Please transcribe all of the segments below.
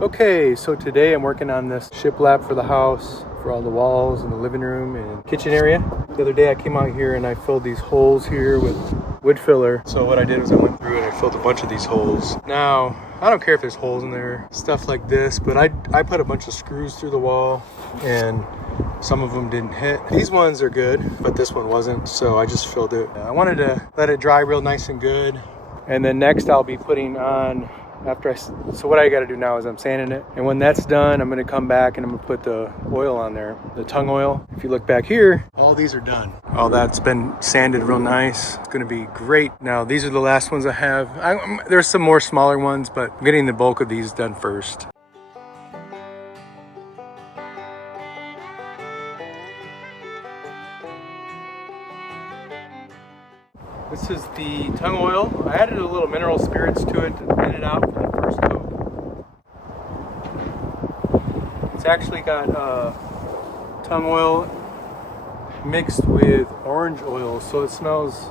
Okay, so today I'm working on this shiplap for the house, for all the walls and the living room and kitchen area. The other day I came out here and I filled these holes here with wood filler. So what I did was I went through and I filled a bunch of these holes. Now, I don't care if there's holes in there, stuff like this, but I put a bunch of screws through the wall and some of them didn't hit. These ones are good, but this one wasn't, so I just filled it. I wanted to let it dry real nice and good. And then next I'll be putting on, so what I got to do now is I'm sanding it. And when that's done, I'm going to come back and I'm going to put the oil on there, the tung oil. If you look back here, all these are done. All that's been sanded real nice. It's going to be great. Now, these are the last ones I have. There's some more smaller ones, but I'm getting the bulk of these done first. This is the tung oil. I added a little mineral spirits to it to thin it out for the first coat. It's actually got tung oil mixed with orange oil, so it smells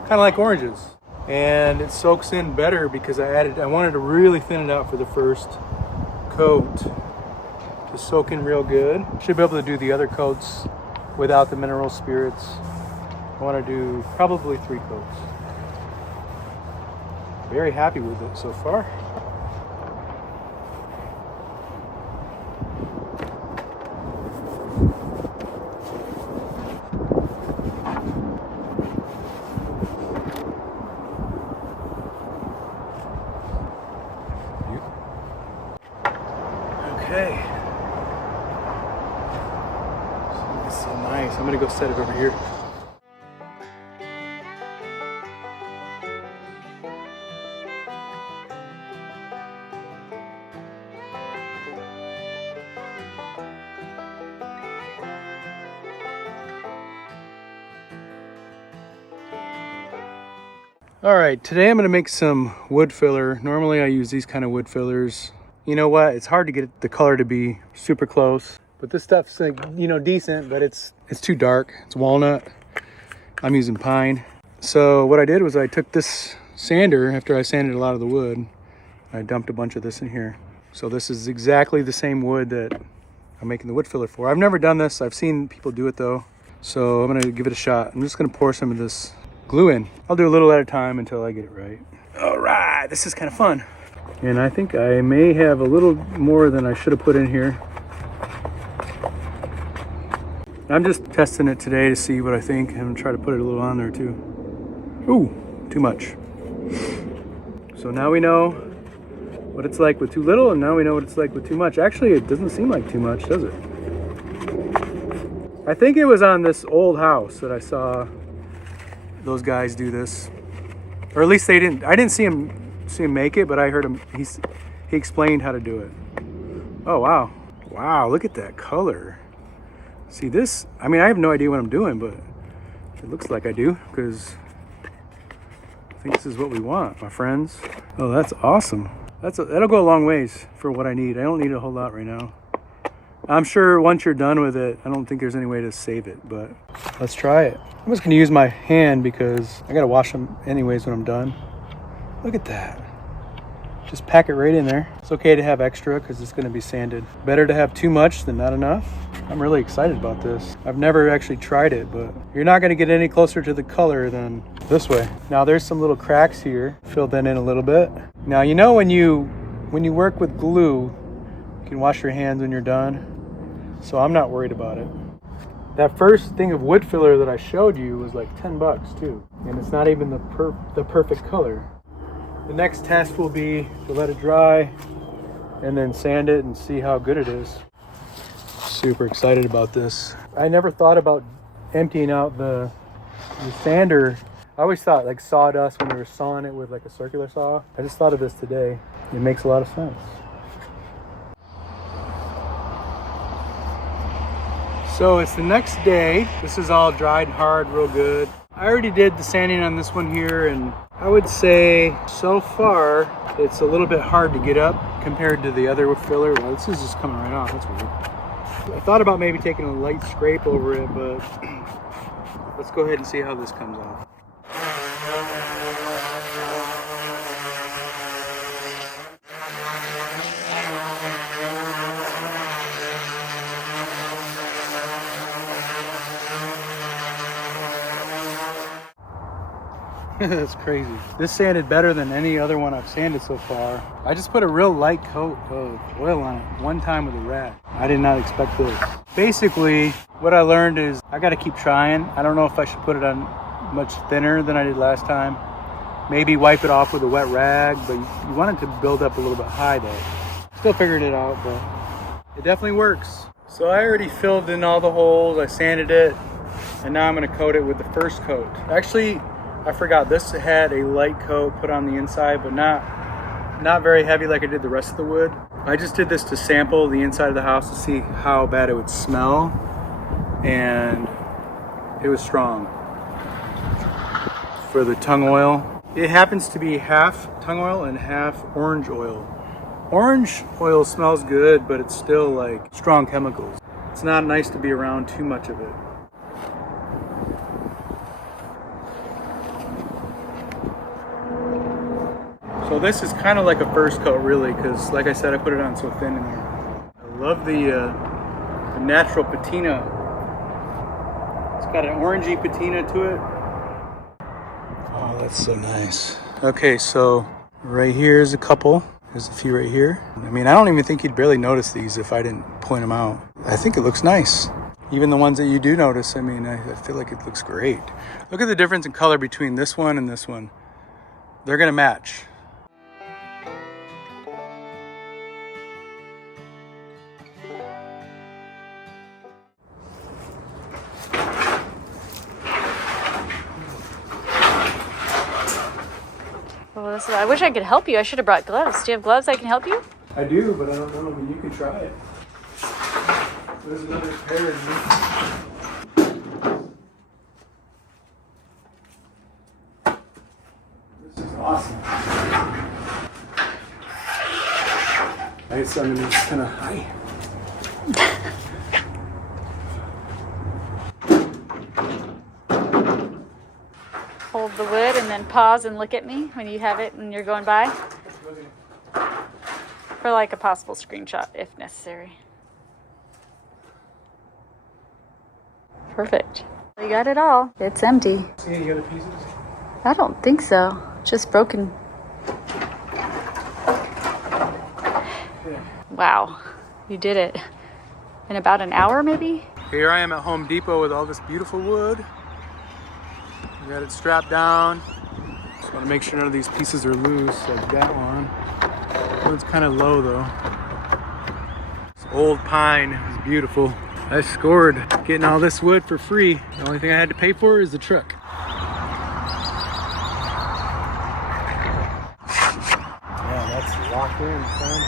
kind of like oranges. And it soaks in better because I wanted to really thin it out for the first coat to soak in real good. Should be able to do the other coats without the mineral spirits. I want to do probably 3 coats. Very happy with it so far. Okay. It's so nice. I'm gonna go set it over here. All right, today I'm gonna make some wood filler. Normally I use these kind of wood fillers. You know what? It's hard to get the color to be super close, but this stuff's like, decent, but it's too dark. It's walnut. I'm using pine. So what I did was I took this sander after I sanded a lot of the wood. I dumped a bunch of this in here. So this is exactly the same wood that I'm making the wood filler for. I've never done this. I've seen people do it though. So I'm gonna give it a shot. I'm just gonna pour some of this glue in. I'll do a little at a time until I get it right. All right, this is kind of fun. And I think I may have a little more than I should have put in here. I'm just testing it today to see what I think and try to put it a little on there too. Ooh, too much. So now we know what it's like with too little, and now we know what it's like with too much. Actually, it doesn't seem like too much, does it? I think it was on this old house that I saw those guys do this, or at least they didn't. I didn't see him make it, but I heard him. He explained how to do it. Oh wow, wow! Look at that color. See this? I mean, I have no idea what I'm doing, but it looks like I do because I think this is what we want, my friends. Oh, that's awesome. That'll go a long ways for what I need. I don't need a whole lot right now. I'm sure once you're done with it, I don't think there's any way to save it, but let's try it. I'm just gonna use my hand because I gotta wash them anyways when I'm done. Look at that. Just pack it right in there. It's okay to have extra because it's gonna be sanded. Better to have too much than not enough. I'm really excited about this. I've never actually tried it, but you're not gonna get any closer to the color than this way. Now there's some little cracks here. Fill that in a little bit. Now, when you work with glue, you can wash your hands when you're done. So I'm not worried about it. That first thing of wood filler that I showed you was like 10 bucks too. And it's not even the perfect color. The next test will be to let it dry and then sand it and see how good it is. Super excited about this. I never thought about emptying out the sander. I always thought like sawdust when we were sawing it with like a circular saw. I just thought of this today. It makes a lot of sense. So it's the next day. This is all dried and hard, real good. I already did the sanding on this one here, and I would say so far it's a little bit hard to get up compared to the other filler. Well, this is just coming right off. That's weird. I thought about maybe taking a light scrape over it, but let's go ahead and see how this comes off. That's crazy. This sanded better than any other one I've sanded so far. I just put a real light coat of oil on it one time with a rag. I did not expect this. Basically, what I learned is I gotta keep trying. I don't know if I should put it on much thinner than I did last time. Maybe wipe it off with a wet rag, but you want it to build up a little bit high though. Still figured it out, but it definitely works. So I already filled in all the holes, I sanded it, and now I'm gonna coat it with the first coat. Actually, I forgot, this had a light coat put on the inside, but not very heavy like I did the rest of the wood. I just did this to sample the inside of the house to see how bad it would smell, and it was strong. For the tung oil, it happens to be half tung oil and half orange oil. Orange oil smells good, but it's still like strong chemicals. It's not nice to be around too much of it. So this is kind of like a first coat really, because like I said, I put it on so thin in there. I love the natural patina. It's got an orangey patina to it. Oh, that's so nice. Okay, so right here is a couple. There's a few right here. I mean, I don't even think you'd barely notice these if I didn't point them out. I think it looks nice. Even the ones that you do notice, I mean, I feel like it looks great. Look at the difference in color between this one and this one. They're gonna match. Well, I wish I could help you. I should have brought gloves. Do you have gloves I can help you? I do, but I don't know. But you can try it. There's another pair of these. This is awesome. I had something that's kind of high. Hold the wood and then pause and look at me when you have it and you're going by. For like a possible screenshot if necessary. Perfect. You got it all. It's empty. See any other pieces? I don't think so. Just broken. Wow. You did it. In about an hour maybe? Here I am at Home Depot with all this beautiful wood. I got it strapped down. Just want to make sure none of these pieces are loose, like that one. One's kind of low though. This old pine is beautiful. I scored getting all this wood for free. The only thing I had to pay for is the truck. Yeah, that's locked in, son.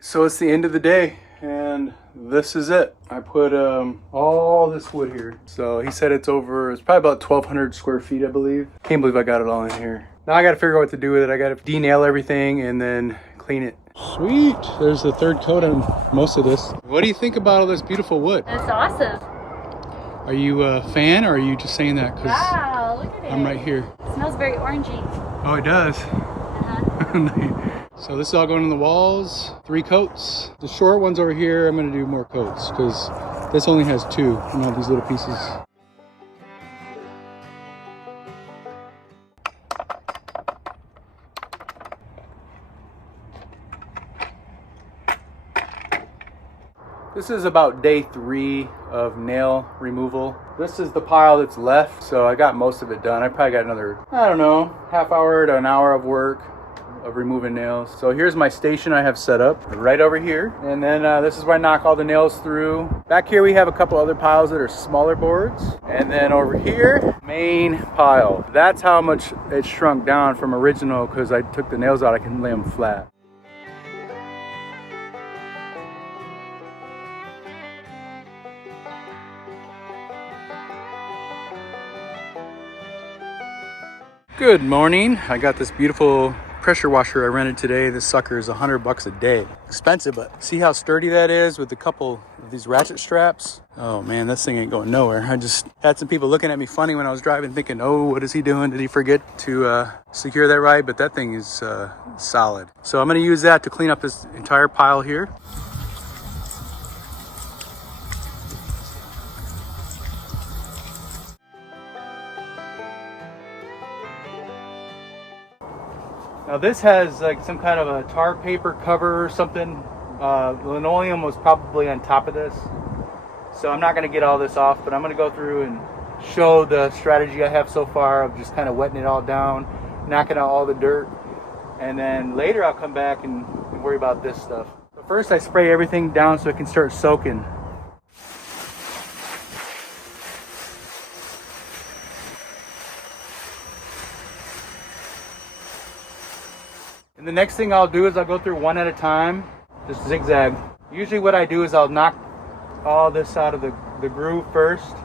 So it's the end of the day, and this is it. I put all this wood here. So he said it's probably about 1,200 square feet, I believe. Can't believe I got it all in here. Now I gotta figure out what to do with it. I gotta de-nail everything and then clean it. Sweet, there's the third coat on most of this. What do you think about all this beautiful wood? That's awesome. Are you a fan, or are you just saying that because Wow, look at it. I'm right here? It smells very orangey. Oh, it does. Uh-huh. So this is all going on the walls, 3 coats. The short ones over here, I'm gonna do more coats because this only has 2, not these little pieces. This is about day 3 of nail removal. This is the pile that's left, so I got most of it done. I probably got another, I don't know, half hour to an hour of work of removing nails. So here's my station I have set up right over here. And then this is where I knock all the nails through. Back here we have a couple other piles that are smaller boards. And then over here, main pile. That's how much it shrunk down from original, because I took the nails out, I can lay them flat. Good morning. I got this beautiful pressure washer I rented today. This sucker is $100 a day. Expensive, but see how sturdy that is with a couple of these ratchet straps? Oh man, this thing ain't going nowhere. I just had some people looking at me funny when I was driving, thinking, oh, what is he doing? Did he forget to secure that right? But that thing is solid. So I'm gonna use that to clean up this entire pile here. Now this has like some kind of a tar paper cover or something. Linoleum was probably on top of this. So I'm not going to get all this off, but I'm going to go through and show the strategy I have so far of just kind of wetting it all down, knocking out all the dirt. And then later I'll come back and worry about this stuff. But first I spray everything down so it can start soaking. And the next thing I'll do is I'll go through one at a time, just zigzag. Usually what I do is I'll knock all this out of the groove first,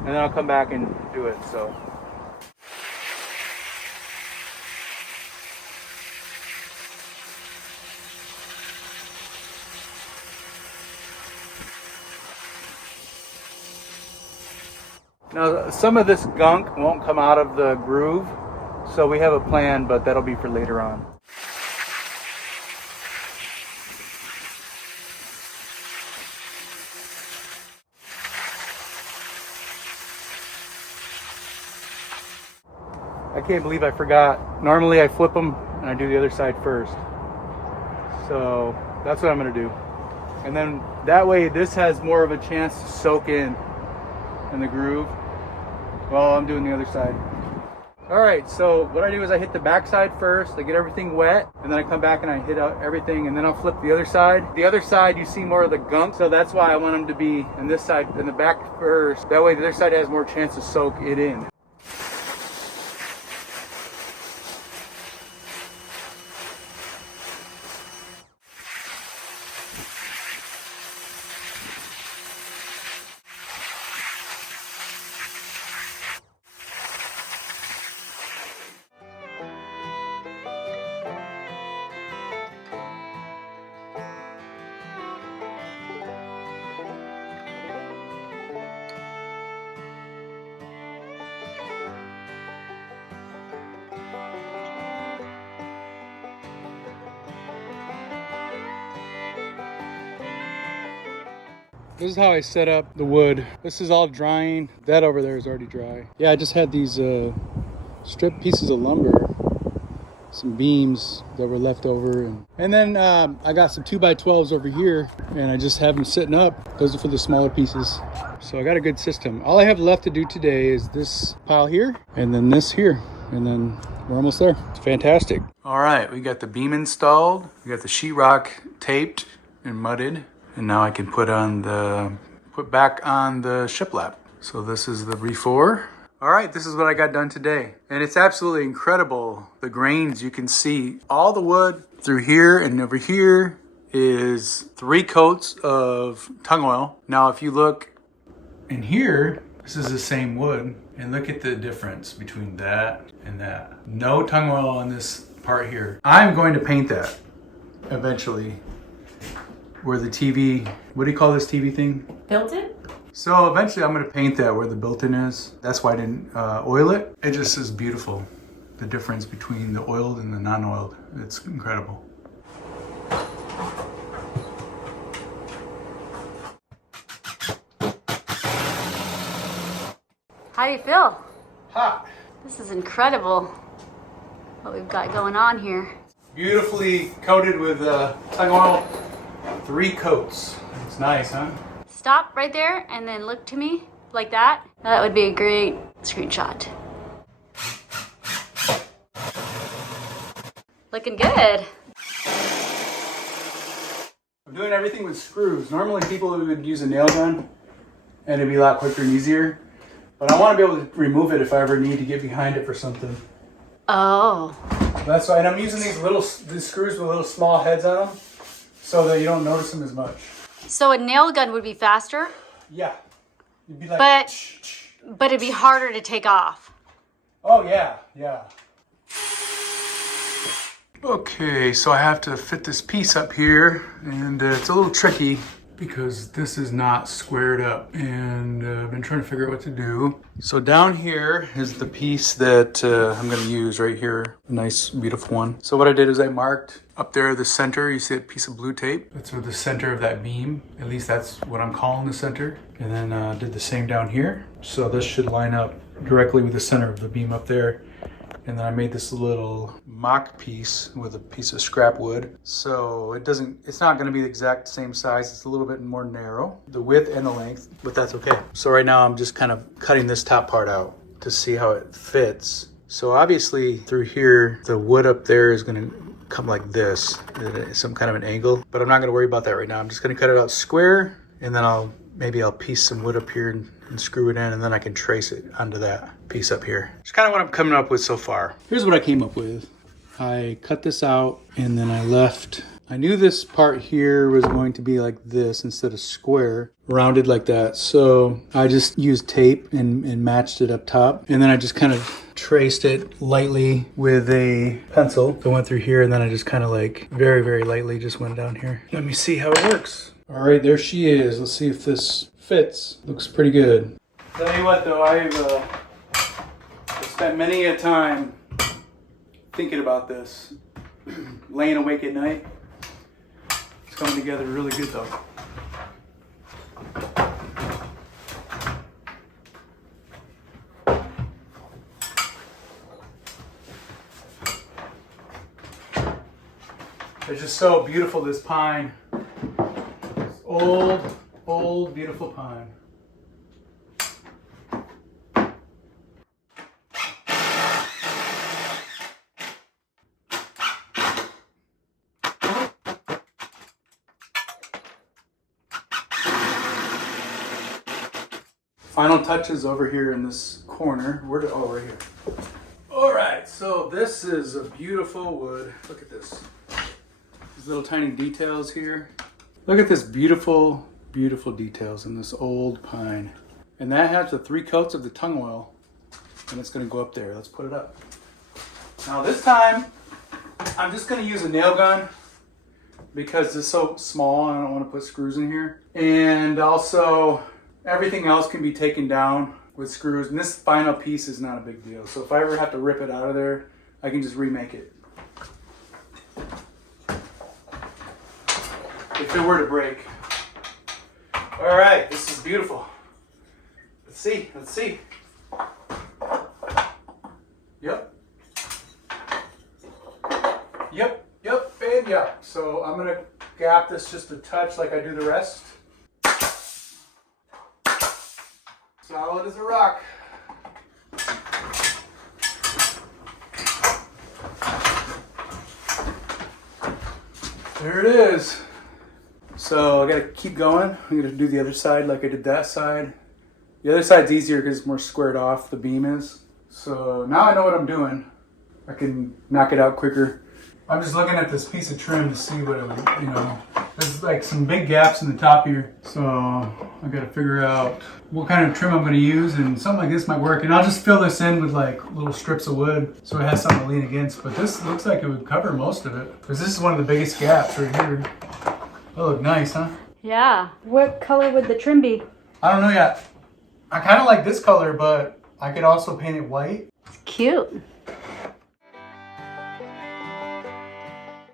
and then I'll come back and do it. So. Now some of this gunk won't come out of the groove, so we have a plan, but that'll be for later on. I can't believe I forgot. Normally I flip them and I do the other side first. So that's what I'm gonna do. And then that way this has more of a chance to soak in the groove while I'm doing the other side. All right, so what I do is I hit the back side first, I get everything wet, and then I come back and I hit out everything, and then I'll flip the other side. The other side, you see more of the gunk, so that's why I want them to be in this side, in the back first. That way the other side has more chance to soak it in. This is how I set up the wood. This is all drying. That over there is already dry. Yeah, I just had these stripped pieces of lumber, some beams that were left over. And then I got some 2x12s over here, and I just have them sitting up. Those are for the smaller pieces. So I got a good system. All I have left to do today is this pile here, and then this here, and then we're almost there. It's fantastic. All right, we got the beam installed. We got the sheetrock taped and mudded. And now I can put back on the shiplap. So this is the before. All right, this is what I got done today. And it's absolutely incredible. The grains, you can see all the wood through here, and over here is 3 coats of tung oil. Now, if you look in here, this is the same wood. And look at the difference between that and that. No tung oil on this part here. I'm going to paint that eventually. Where the TV, what do you call this TV thing? Built-in? So eventually I'm gonna paint that where the built-in is. That's why I didn't oil it. It just is beautiful. The difference between the oiled and the non-oiled. It's incredible. How do you feel? Hot. This is incredible what we've got going on here. Beautifully coated with tung oil. 3 coats. It's nice, huh? Stop right there and then look to me like that. That would be a great screenshot. Looking good. I'm doing everything with screws. Normally people would use a nail gun and it'd be a lot quicker and easier. But I want to be able to remove it if I ever need to get behind it for something. Oh. That's why, and I'm using these screws with little small heads on them so that you don't notice them as much. So a nail gun would be faster? Yeah. You'd be like, but it'd be harder to take off. Oh yeah, yeah. Okay, so I have to fit this piece up here, and it's a little tricky because this is not squared up, and I've been trying to figure out what to do. So down here is the piece that I'm gonna use right here, a nice, beautiful one. So what I did is I marked up there the center. You see that piece of blue tape? That's the center of that beam. At least that's what I'm calling the center. And then did the same down here. So this should line up directly with the center of the beam up there. And then I made this little mock piece with a piece of scrap wood. So it's not gonna be the exact same size. It's a little bit more narrow, the width and the length, but that's okay. So right now I'm just kind of cutting this top part out to see how it fits. So obviously through here, the wood up there is gonna come like this, some kind of an angle, but I'm not gonna worry about that right now. I'm just gonna cut it out square, and then maybe I'll piece some wood up here and screw it in, and then I can trace it onto that piece up here. It's kind of what I'm coming up with so far. Here's what I came up with. I cut this out, and then I knew this part here was going to be like this instead of square, rounded like that. So I just used tape and matched it up top. And then I just kind of traced it lightly with a pencil. I went through here, and then I just kind of like very, very lightly just went down here. Let me see how it works. All right, there she is. Let's see if this fits. Looks pretty good. Tell you what though, I've spent many a time thinking about this, laying awake at night. It's coming together really good though. It's just so beautiful, this pine. This old, beautiful pine. Final touches over here in this corner. Right here. All right, so this is a beautiful wood. Look at this. These little tiny details here. Look at this beautiful, beautiful details in this old pine. And that has the 3 coats of the tung oil, and it's gonna go up there. Let's put it up. Now this time, I'm just gonna use a nail gun because it's so small and I don't wanna put screws in here. And also, everything else can be taken down with screws, and this final piece is not a big deal. So if I ever have to rip it out of there, I can just remake it. If it were to break. All right, this is beautiful. Let's see. Yep, and yep. So I'm gonna gap this just a touch like I do the rest. Solid as a rock. There it is. So I gotta keep going. I'm gonna do the other side like I did that side. The other side's easier because it's more squared off, the beam is. So now I know what I'm doing. I can knock it out quicker. I'm just looking at this piece of trim to see what it would, there's like some big gaps in the top here. So I gotta figure out what kind of trim I'm gonna use, and something like this might work. And I'll just fill this in with like little strips of wood so it has something to lean against. But this looks like it would cover most of it because this is one of the biggest gaps right here. That look nice, huh? Yeah. What color would the trim be? I don't know yet. I kind of like this color, but I could also paint it white. It's cute.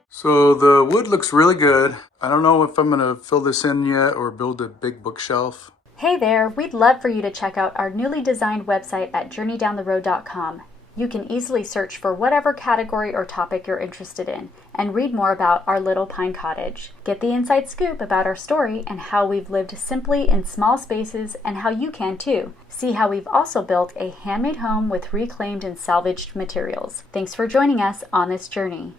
So the wood looks really good. I don't know if I'm gonna fill this in yet or build a big bookshelf. Hey there, we'd love for you to check out our newly designed website at journeydowntheroad.com. You can easily search for whatever category or topic you're interested in and read more about our little pine cottage. Get the inside scoop about our story and how we've lived simply in small spaces and how you can too. See how we've also built a handmade home with reclaimed and salvaged materials. Thanks for joining us on this journey.